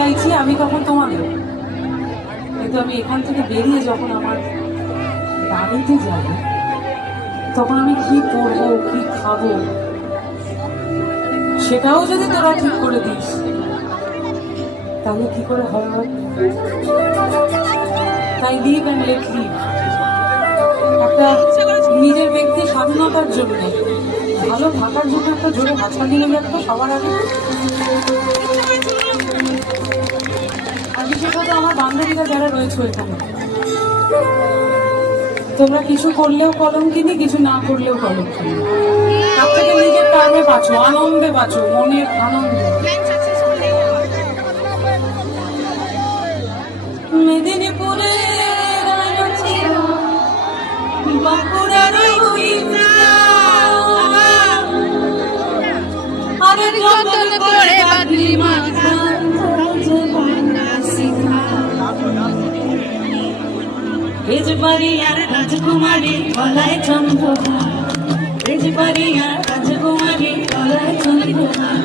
গাইছি আমি তখন তোমাদের, কিন্তু আমি এখান থেকে বেরিয়ে যখন আমার বাড়িতে যাব তখন আমি কি করবো কি খাবো সেটাও যদি তোরা ঠিক করে দিস তাহলে কি করে হবে? তাই লিভ অ্যান্ড লেট লিভ, একটা নিজের ব্যক্তি স্বাধীনতার জন্য, ভালো থাকার জন্য একটা জোরে হাততালি নিয়ে যাচ্ছে সবার আগে। আর বিশেষত আমার বান্ধবীরা যারা রয়েছে এখানে, তোমরা কিছু করলেও কলঙ্কিনী, কিছু না করলেও কলঙ্কিনী। তার থেকে নিজের টার্মে বাঁচো, আনন্দে বাঁচো, মনের আনন্দে। মেদিনীপুরে বাঁকুড়ার আরে যতন করে বাদলি মাথা বেজবাড়িয়ার রাজকুমারী গলায় চন্দ্রহার, বেজবাড়িয়ার রাজকুমারী গলায় চন্দ্রহার,